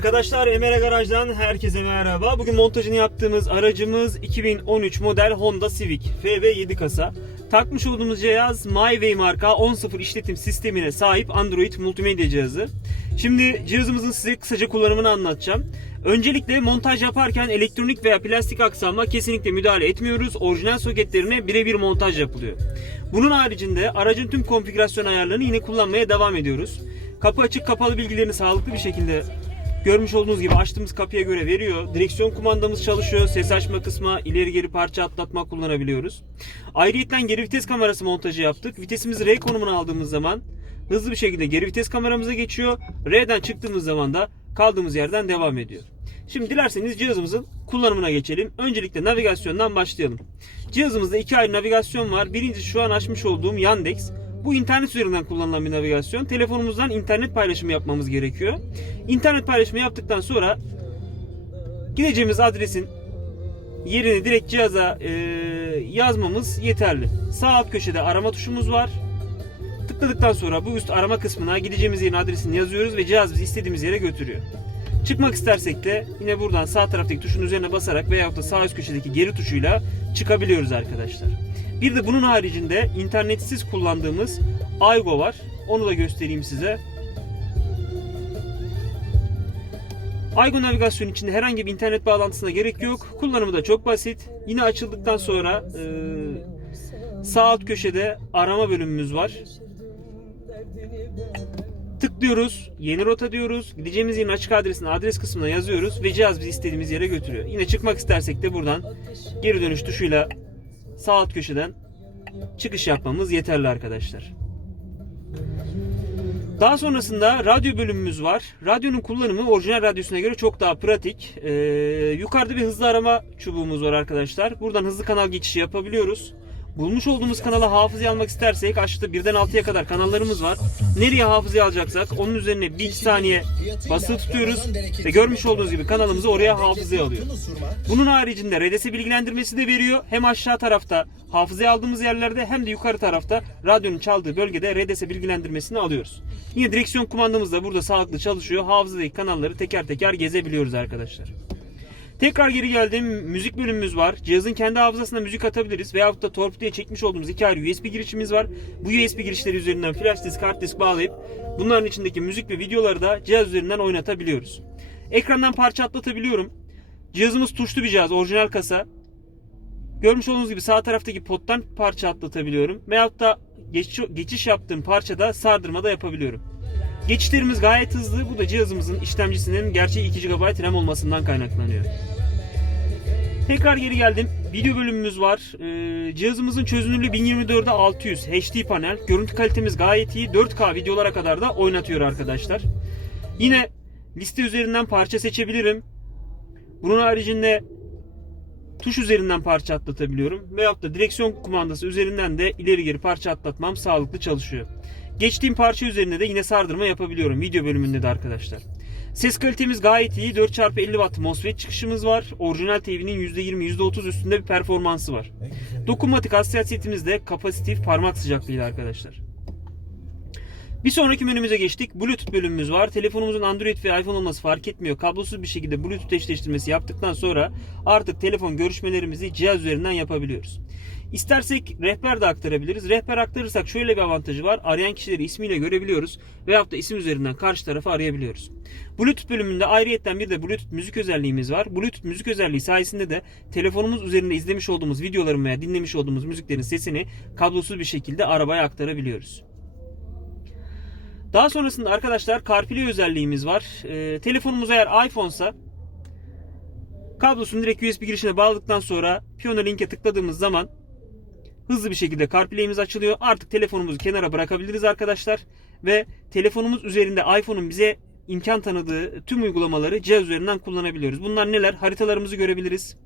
Arkadaşlar Emere Garaj'dan herkese merhaba. Bugün montajını yaptığımız aracımız 2013 model Honda Civic FB7 kasa. Takmış olduğumuz cihaz MyWay marka 10.0 işletim sistemine sahip Android multimedya cihazı. Şimdi cihazımızın size kısaca kullanımını anlatacağım. Öncelikle montaj yaparken elektronik veya plastik aksama kesinlikle müdahale etmiyoruz. Orijinal soketlerine birebir montaj yapılıyor. Bunun haricinde aracın tüm konfigürasyon ayarlarını yine kullanmaya devam ediyoruz. Kapı açık kapalı bilgilerini sağlıklı bir şekilde görmüş olduğunuz gibi açtığımız kapıya göre veriyor. Direksiyon kumandamız çalışıyor. Ses açma kısmı, ileri geri parça atlatma kullanabiliyoruz. Ayrıyeten geri vites kamerası montajı yaptık. Vitesimizi R konumuna aldığımız zaman hızlı bir şekilde geri vites kameramıza geçiyor. R'den çıktığımız zaman da kaldığımız yerden devam ediyor. Şimdi dilerseniz cihazımızın kullanımına geçelim. Öncelikle navigasyondan başlayalım. Cihazımızda iki ayrı navigasyon var. Birincisi şu an açmış olduğum Yandex. Bu internet üzerinden kullanılan bir navigasyon. Telefonumuzdan internet paylaşımı yapmamız gerekiyor. İnternet paylaşımı yaptıktan sonra gideceğimiz adresin yerini direkt cihaza e, yazmamız yeterli. Sağ alt köşede arama tuşumuz var. Tıkladıktan sonra bu üst arama kısmına gideceğimiz yerin adresini yazıyoruz ve cihaz bizi istediğimiz yere götürüyor. Çıkmak istersek de yine buradan sağ taraftaki tuşun üzerine basarak veyahut da sağ üst köşedeki geri tuşuyla çıkabiliyoruz arkadaşlar. Bir de bunun haricinde internetsiz kullandığımız Aygo var. Onu da göstereyim size. Aygo navigasyon içinde herhangi bir internet bağlantısına gerek yok. Kullanımı da çok basit. Yine açıldıktan sonra e, sağ alt köşede arama bölümümüz var. Tıklıyoruz, yeni rota diyoruz. Gideceğimiz yerin açık adresini adres kısmına yazıyoruz ve cihaz bizi istediğimiz yere götürüyor. Yine çıkmak istersek de buradan geri dönüş tuşuyla sağ alt köşeden çıkış yapmamız yeterli arkadaşlar. Daha sonrasında radyo bölümümüz var. Radyonun kullanımı orijinal radyosuna göre çok daha pratik. Ee, yukarıda bir hızlı arama çubuğumuz var arkadaşlar. Buradan hızlı kanal geçişi yapabiliyoruz. Bulmuş olduğumuz kanala hafızaya almak istersek aşağıda birden 6'ya kadar kanallarımız var. Nereye hafızaya alacaksak onun üzerine bir saniye basılı tutuyoruz ve görmüş olduğunuz gibi kanalımızı oraya hafızaya alıyor. Bunun haricinde RDS bilgilendirmesi de veriyor. Hem aşağı tarafta hafızaya aldığımız yerlerde hem de yukarı tarafta radyonun çaldığı bölgede RDS bilgilendirmesini alıyoruz. Yine direksiyon kumandamız da burada sağlıklı çalışıyor. Hafızadaki kanalları teker teker gezebiliyoruz arkadaşlar. Tekrar geri geldim. Müzik bölümümüz var. Cihazın kendi hafızasına müzik atabiliriz. Veyahut da torpidoya çekmiş olduğumuz iki ayrı USB girişimiz var. Bu USB girişleri üzerinden flash disk, hard disk bağlayıp bunların içindeki müzik ve videoları da cihaz üzerinden oynatabiliyoruz. Ekrandan parça atlatabiliyorum. Cihazımız tuşlu bir cihaz. Orijinal kasa. Görmüş olduğunuz gibi sağ taraftaki pottan parça atlatabiliyorum. Veyahut da geçiş, geçiş yaptığım parçada sardırma da yapabiliyorum. Geçişlerimiz gayet hızlı. Bu da cihazımızın işlemcisinin gerçeği 2 GB RAM olmasından kaynaklanıyor. Tekrar geri geldim. Video bölümümüz var. Ee, cihazımızın çözünürlüğü 1024'e 600 HD panel. Görüntü kalitemiz gayet iyi. 4K videolara kadar da oynatıyor arkadaşlar. Yine liste üzerinden parça seçebilirim. Bunun haricinde tuş üzerinden parça atlatabiliyorum. Veyahut da direksiyon kumandası üzerinden de ileri geri parça atlatmam sağlıklı çalışıyor. Geçtiğim parça üzerinde de yine sardırma yapabiliyorum video bölümünde de arkadaşlar. Ses kalitemiz gayet iyi. 4x50 Watt MOSFET çıkışımız var. Orijinal TV'nin %20 %30 üstünde bir performansı var. Dokunmatik hassasiyetimiz de kapasitif parmak sıcaklığıyla arkadaşlar. Bir sonraki menümüze geçtik. Bluetooth bölümümüz var. Telefonumuzun Android ve iPhone olması fark etmiyor. Kablosuz bir şekilde Bluetooth eşleştirmesi yaptıktan sonra artık telefon görüşmelerimizi cihaz üzerinden yapabiliyoruz. İstersek rehber de aktarabiliriz. Rehber aktarırsak şöyle bir avantajı var. Arayan kişileri ismiyle görebiliyoruz. Veyahut da isim üzerinden karşı tarafı arayabiliyoruz. Bluetooth bölümünde ayrıyetten bir de Bluetooth müzik özelliğimiz var. Bluetooth müzik özelliği sayesinde de telefonumuz üzerinde izlemiş olduğumuz videoların veya dinlemiş olduğumuz müziklerin sesini kablosuz bir şekilde arabaya aktarabiliyoruz. Daha sonrasında arkadaşlar CarPlay özelliğimiz var. Ee, telefonumuz eğer iPhone'sa kablosunu direkt USB girişine bağladıktan sonra Piyano Link'e tıkladığımız zaman hızlı bir şekilde CarPlay'imiz açılıyor. Artık telefonumuzu kenara bırakabiliriz arkadaşlar. Ve telefonumuz üzerinde iPhone'un bize imkan tanıdığı tüm uygulamaları cihaz üzerinden kullanabiliyoruz. Bunlar neler? Haritalarımızı görebiliriz.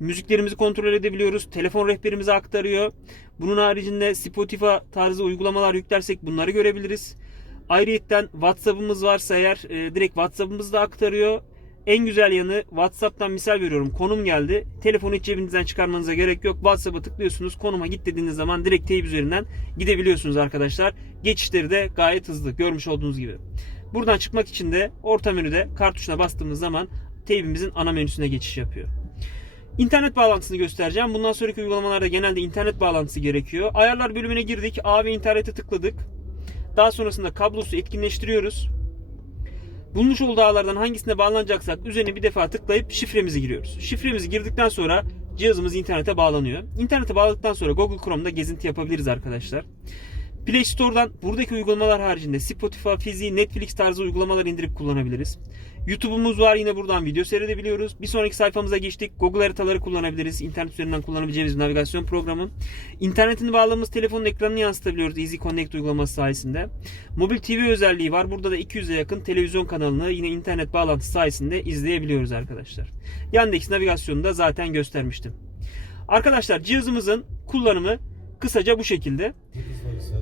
Müziklerimizi kontrol edebiliyoruz. Telefon rehberimize aktarıyor. Bunun haricinde Spotify tarzı uygulamalar yüklersek bunları görebiliriz. Ayrıyetten WhatsApp'ımız varsa eğer e, direkt WhatsApp'ımızı da aktarıyor. En güzel yanı WhatsApp'tan misal veriyorum. Konum geldi. Telefonu hiç cebinizden çıkarmanıza gerek yok. WhatsApp'a tıklıyorsunuz. Konuma git dediğiniz zaman direkt teyp üzerinden gidebiliyorsunuz arkadaşlar. Geçişleri de gayet hızlı. Görmüş olduğunuz gibi. Buradan çıkmak için de orta menüde kart tuşuna bastığımız zaman teybimizin ana menüsüne geçiş yapıyor. İnternet bağlantısını göstereceğim. Bundan sonraki uygulamalarda genelde internet bağlantısı gerekiyor. Ayarlar bölümüne girdik. A ve internete tıkladık. Daha sonrasında kablosu etkinleştiriyoruz. Bulmuş olduğu ağlardan hangisine bağlanacaksak üzerine bir defa tıklayıp şifremizi giriyoruz. Şifremizi girdikten sonra cihazımız internete bağlanıyor. İnternete bağladıktan sonra Google Chrome'da gezinti yapabiliriz arkadaşlar. Play Store'dan buradaki uygulamalar haricinde Spotify, Fizi, Netflix tarzı uygulamalar indirip kullanabiliriz. YouTube'umuz var yine buradan video seyredebiliyoruz. Bir sonraki sayfamıza geçtik. Google haritaları kullanabiliriz. İnternet üzerinden kullanabileceğimiz bir navigasyon programı. İnternetini bağladığımız telefonun ekranını yansıtabiliyoruz Easy Connect uygulaması sayesinde. Mobil TV özelliği var. Burada da 200'e yakın televizyon kanalını yine internet bağlantısı sayesinde izleyebiliyoruz arkadaşlar. Yandex navigasyonunu da zaten göstermiştim. Arkadaşlar cihazımızın kullanımı kısaca bu şekilde.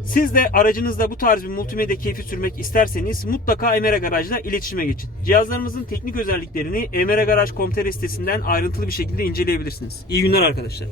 Siz de aracınızda bu tarz bir multimedya keyfi sürmek isterseniz mutlaka Emere Garaj'la iletişime geçin. Cihazlarımızın teknik özelliklerini Emere Garaj.com.tr sitesinden ayrıntılı bir şekilde inceleyebilirsiniz. İyi günler arkadaşlar.